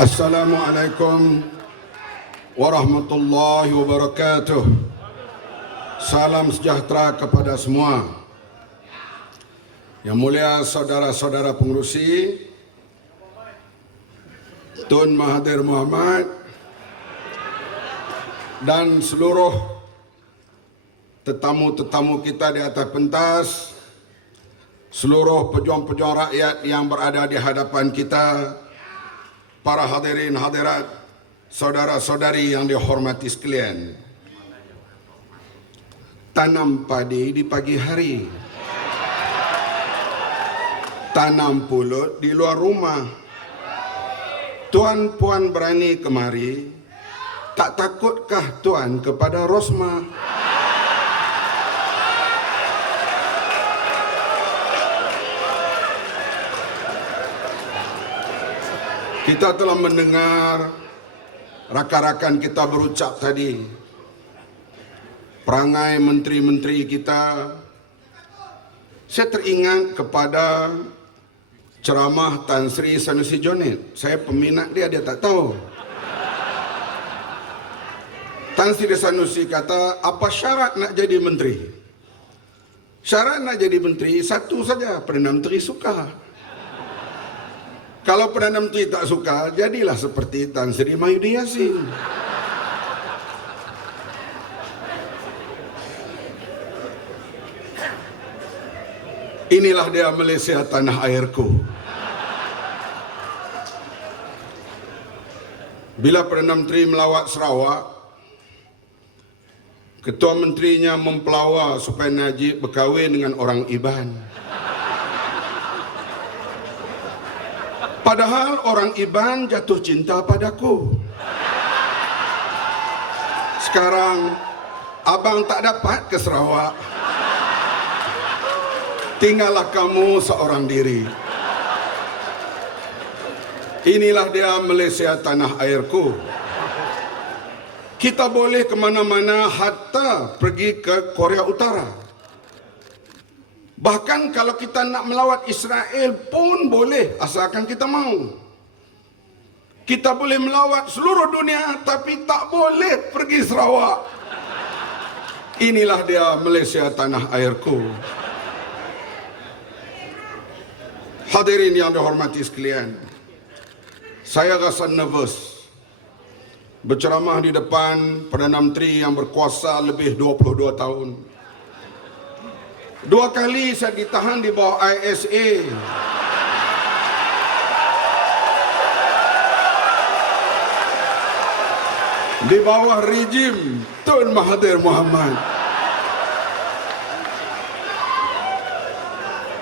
Assalamualaikum warahmatullahi wabarakatuh. Salam sejahtera kepada semua. Yang mulia saudara-saudara pengerusi, Tun Mahathir Mohamad dan seluruh tetamu-tetamu kita di atas pentas, seluruh pejuang-pejuang rakyat yang berada di hadapan kita, para hadirin hadirat, saudara-saudari yang dihormati sekalian. Tanam padi di pagi hari, tanam pulut di luar rumah. Tuan puan berani kemari, tak takutkah tuan kepada Rosma? Kita telah mendengar rakan-rakan kita berucap tadi, perangai menteri-menteri kita. Saya teringat kepada ceramah Tan Sri Sanusi Jonit. Saya peminat dia tak tahu. Tan Sri Sanusi kata, apa syarat nak jadi menteri? Syarat nak jadi menteri satu saja, Perdana Menteri suka. Kalau Perdana Menteri tak suka, jadilah seperti Tan Sri Mahyudin Yassin. Inilah dia Malaysia tanah airku. Bila Perdana Menteri melawat Sarawak, Ketua Menterinya mempelawa supaya Najib berkahwin dengan orang Iban. Padahal orang Iban jatuh cinta padaku. Sekarang abang tak dapat ke Sarawak, tinggallah kamu seorang diri. Inilah dia Malaysia tanah airku. Kita boleh ke mana-mana, hatta pergi ke Korea Utara. Bahkan kalau kita nak melawat Israel pun boleh, asalkan kita mau. Kita boleh melawat seluruh dunia, tapi tak boleh pergi Sarawak. Inilah dia Malaysia tanah airku. Hadirin yang dihormati sekalian, saya rasa nervous berceramah di depan Perdana Menteri yang berkuasa lebih 22 tahun. 2 kali saya ditahan di bawah ISA. Di bawah rejim Tun Mahathir Mohamad.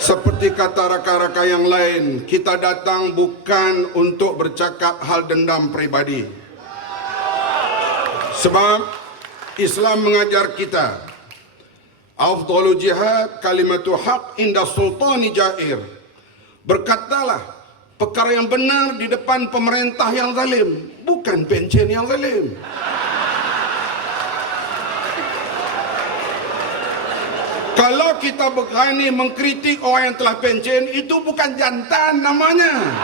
Seperti kata rakan-rakan yang lain, kita datang bukan untuk bercakap hal dendam peribadi. Sebab Islam mengajar kita, afdhalu jihad kalimatu haq inda sultani jair. Berkatalah perkara yang benar di depan pemerintah yang zalim, bukan pencen yang zalim. Kalau kita berani mengkritik orang yang telah pencen, itu bukan jantan namanya.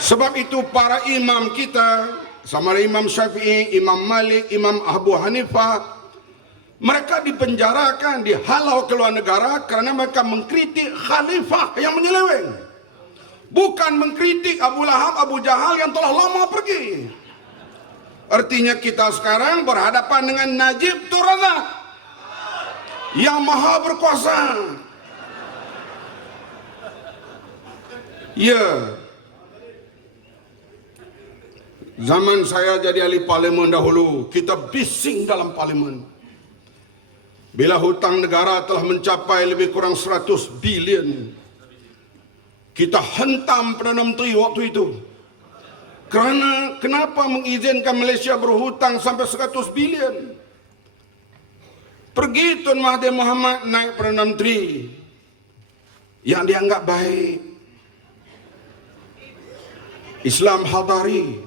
Sebab itu para imam kita, sama ada Imam Syafi'i, Imam Malik, Imam Abu Hanifah, mereka dipenjarakan, dihalau keluar negara kerana mereka mengkritik khalifah yang menyeleweng. Bukan mengkritik Abu Lahab, Abu Jahal yang telah lama pergi. Artinya kita sekarang berhadapan dengan Najib Tun Razak yang maha berkuasa. Ya, zaman saya jadi ahli parlimen dahulu, kita bising dalam parlimen. Bila hutang negara telah mencapai lebih kurang 100 bilion, kita hentam Perdana Menteri waktu itu. Kerana kenapa mengizinkan Malaysia berhutang sampai 100 bilion? Pergi Tun Mahathir Mohamad naik Perdana Menteri yang dianggap baik, Islam Hadari.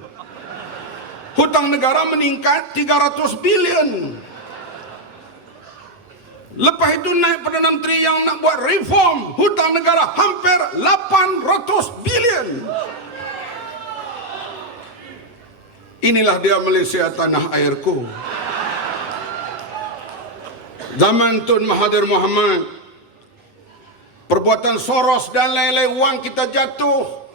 Hutang negara meningkat 300 bilion. Lepas itu naik Perdana Menteri yang nak buat reform, hutang negara hampir Inilah dia Malaysia tanah airku. Zaman Tun Mahathir Mohamad, perbuatan Soros dan lain-lain, wang kita jatuh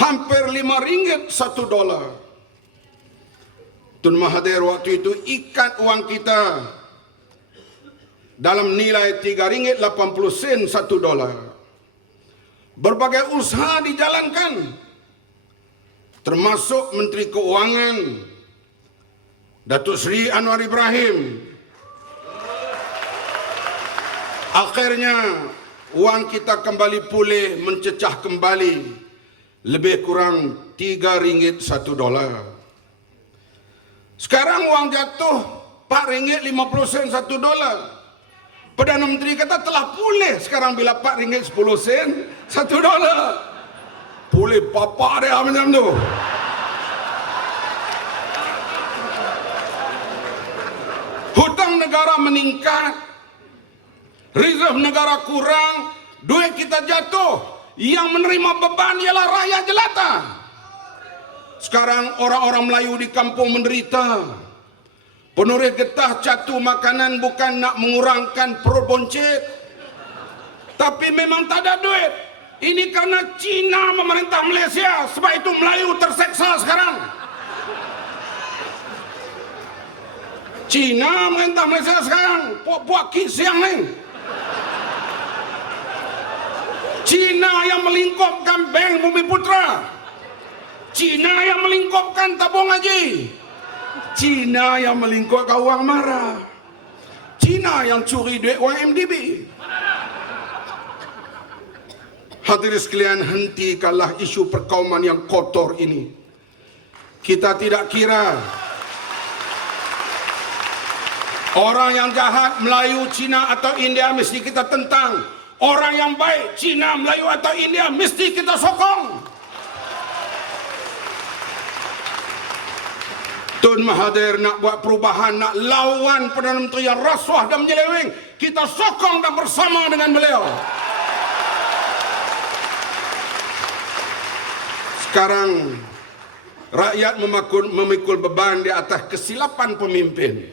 hampir RM5 $1. Tun Mahathir waktu itu ikat wang kita dalam nilai RM3.80 $1. Berbagai usaha dijalankan, termasuk Menteri Keuangan Datuk Seri Anwar Ibrahim. Akhirnya wang kita kembali pulih, mencecah kembali lebih kurang RM3 $1. Sekarang wang jatuh RM4.50 $1. Perdana Menteri kata telah pulih sekarang bila RM4.10 $1. Pulih papa dia macam tu. Hutang negara meningkat, reserve negara kurang, duit kita jatuh. Yang menerima beban ialah rakyat jelata. Sekarang orang-orang Melayu di kampung menderita. Penuris getah catu makanan bukan nak mengurangkan perut boncit, tapi memang tak ada duit. Ini karena Cina memerintah Malaysia, sebab itu Melayu terseksa sekarang. Cina memerintah Malaysia sekarang, puak-puak kisiang ni. Cina yang melingkupkan Bank Bumiputra, Cina yang melingkupkan tabung haji, Cina yang melingkupkan wang mara, Cina yang curi duit YMDB. Hadirin sekalian, hentikanlah isu perkauman yang kotor ini. Kita tidak kira orang yang jahat Melayu, Cina atau India mesti kita tentang. Orang yang baik Cina, Melayu atau India mesti kita sokong. Tun Mahathir nak buat perubahan, nak lawan Perdana Menteri yang rasuah dan menyeleweng. Kita sokong dan bersama dengan beliau. Sekarang rakyat memikul beban di atas kesilapan pemimpin.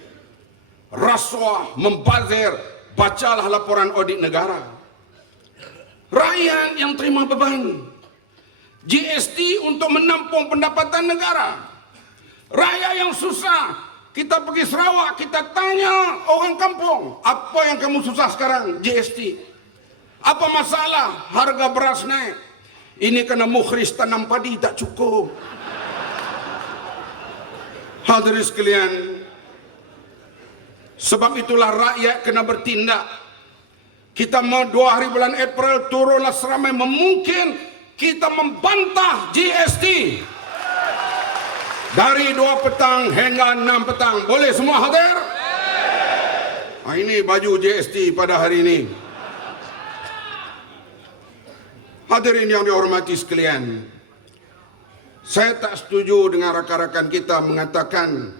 Rasuah, membazir, bacalah laporan audit negara. Rakyat yang terima beban GST untuk menampung pendapatan negara. Rakyat yang susah. Kita pergi Sarawak, kita tanya orang kampung, apa yang kamu susah sekarang? GST. Apa masalah? Harga beras naik. Ini kena mukhris tanam padi tak cukup. Hadirin sekalian, sebab itulah rakyat kena bertindak. Kita mau 2 hari bulan April turunlah seramai memungkin kita membantah GST. Dari 2 petang hingga 6 petang. Boleh semua hadir? Ini baju GST pada hari ini. Hadirin yang dihormati sekalian, saya tak setuju dengan rakan-rakan kita mengatakan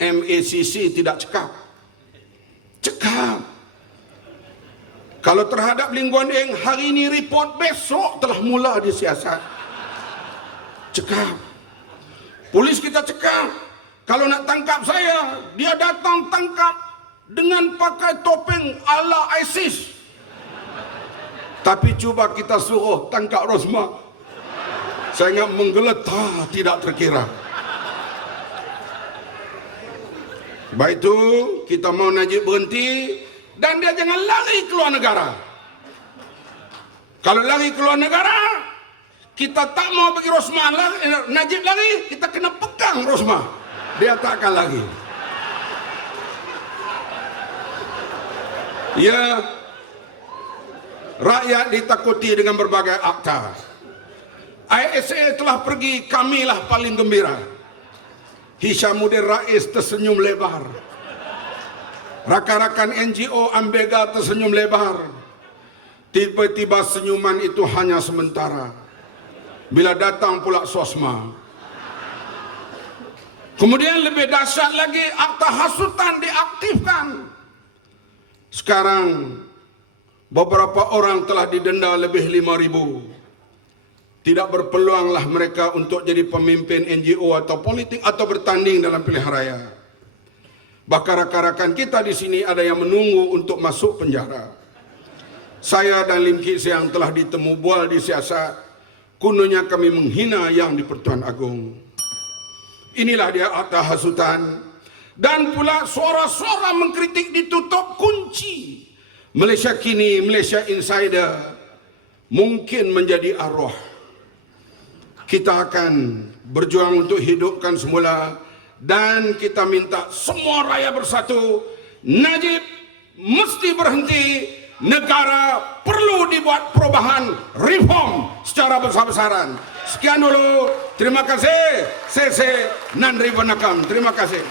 MACC tidak cekap. Cekap. Kalau terhadap Lim Guan Eng, hari ini report, besok telah mula disiasat. Cekap. Polis kita cekap. Kalau nak tangkap saya, dia datang tangkap dengan pakai topeng ala ISIS. Tapi cuba kita suruh tangkap Rosmah, saya ingat menggeletar tidak terkira. Baik itu, kita mau Najib berhenti dan dia jangan lari keluar negara. Kalau lari keluar negara, kita tak mau bagi Rosmah Najib lari, kita kena pegang Rosmah. Dia tak akan lagi. Ya, rakyat ditakuti dengan berbagai akta. ISA telah pergi, kamilah paling gembira. Hishamuddin Rais tersenyum lebar. Rakan-rakan NGO Ambega tersenyum lebar. Tiba-tiba senyuman itu hanya sementara. Bila datang pula SOSMA. Kemudian lebih dahsyat lagi, akta hasutan diaktifkan. Sekarang beberapa orang telah didenda lebih 5,000. Tidak berpeluanglah mereka untuk jadi pemimpin NGO atau politik atau bertanding dalam pilihan raya. Bahkan rakan-rakan kita di sini ada yang menunggu untuk masuk penjara. Saya dan Lim Kit Siang telah ditemu bual di siasat. Kononnya kami menghina yang di Pertuan Agong. Inilah dia akta hasutan. Dan pula suara-suara mengkritik ditutup kunci. Malaysia kini, Malaysia Insider mungkin menjadi arwah. Kita akan berjuang untuk hidupkan semula dan kita minta semua rakyat bersatu. Najib mesti berhenti. Negara perlu dibuat perubahan, reform secara besar-besaran. Sekian dulu. Terima kasih. Sese Nandri Vanakam. Terima kasih.